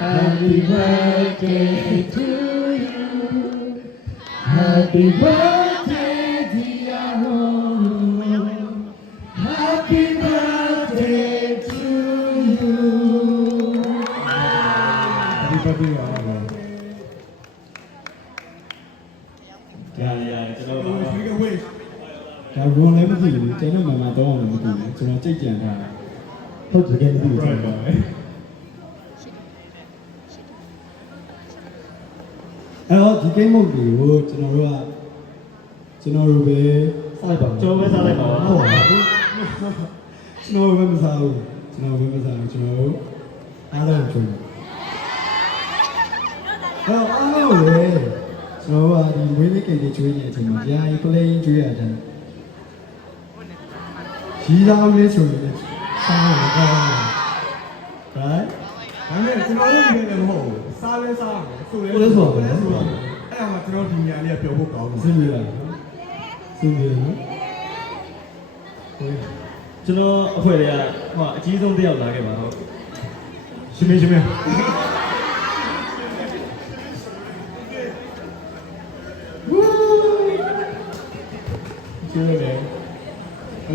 Happy birthday to you. Happy birthday, dear home. Happy birthday to you. Happy birthday, all. Yeah,ကျွန်တော် Make a wish. ဒါရုံလည်းမသိဘူးကျွန်တော်မှတော့အောင်လည်းမသိဘူးကျွန်တော်ကြိတ်ကြံထားတာဟုတ်တကယ်မသိဘူးကျွန်တော်အဲ့တော့ဒီ game mode တွေကိုကျွန်တော်တို့ပဲစလိုက်ပါမယ်ကျွန်တော်ပဲစားလိုက်ပါဦး ဟုတ်ပါဘူးကျွန်တော်ပဲမစားဘူးကျွန်တော်တို့အားလုံးကျွန်းအဲ့တော့အားလုံးလေကျွန်တော်ကဒီဝင်းလေးကိတ်လေးကျွေးနေတဲ့အချိန်မှာကြာကြီး play ကျွေးရတဲ့ရီးသားလေးဆိုရင်စားရတော့ right ဒါနဲ့ကျွန်တော်တို့နေလည်းမဟုတ်ဘူးစားလဲစားမယ်ဆိုလဲအဲ့ဒါမှကျွန်တော်ဒီညာလေးကပြောဖို့ကောင်းတယ် စင်ရလားစင်ရနော် ကျွန်တော်အဖွဲ့တွေကဟိုအကြီးဆုံးတစ်ယောက်လာခဲ့ပါဟုတ် ရှင်မင်းကျိုးတယ်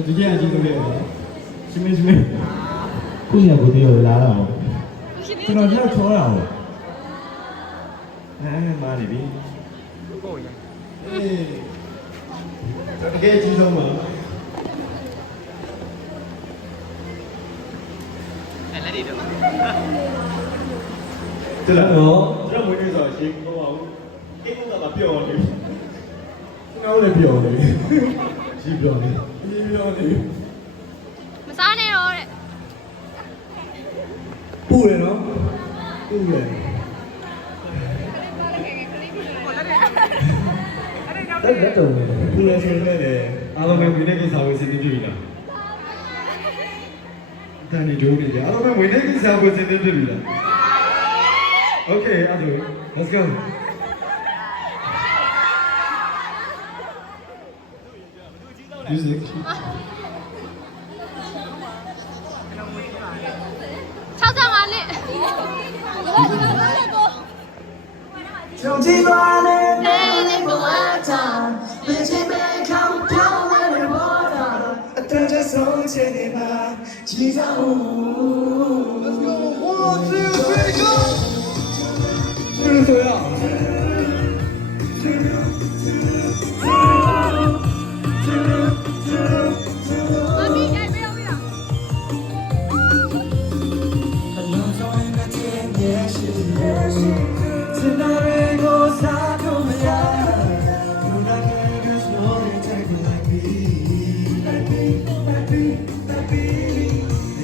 ဒီကြအကြည့်လို့ရတယ်ရှင်မင်း ခုစီကကိုတည်းရောလာတော့ ကျွန်တော်ရောက်ချောတာဟုတ် မာနေပြီ တကယ်အကြီးဆုံးပါ တလားတော့ကျွန်တော်ဝင်နေဆိုရှင်းတော့ပါဘူးကိန်းကတော့ပြောနေပြီ ကျွန်တော်လည်းပြောနေ ကြီးပြောနေ ဒီပြောနေ မစားနဲ့တော့တဲ့ ပူတယ်နော်ပူတယ်တက်တော့နေ ပူတယ်ဆိုရင်လည်း အားလုံးပဲဝင်နေကိစ္စကိုစဉ်းစားကြည့်လားတန်နေကြိုးနေကြအားလုံးပဲဝင်နေကိစ္စကိုစဉ်းစားကြည့်လား Okay, Adu, let's go. Music. 65နှစ်从今晚的美丽不安常，别去被看透了的波涛，等着从前的吧，吉祥物。Let's go, 1, 2, 3, go. 就是这样妈咪改不要不要直到越过洒脱的爱，不那个人说你太不 like me，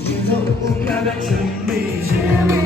眼中无感的沉迷。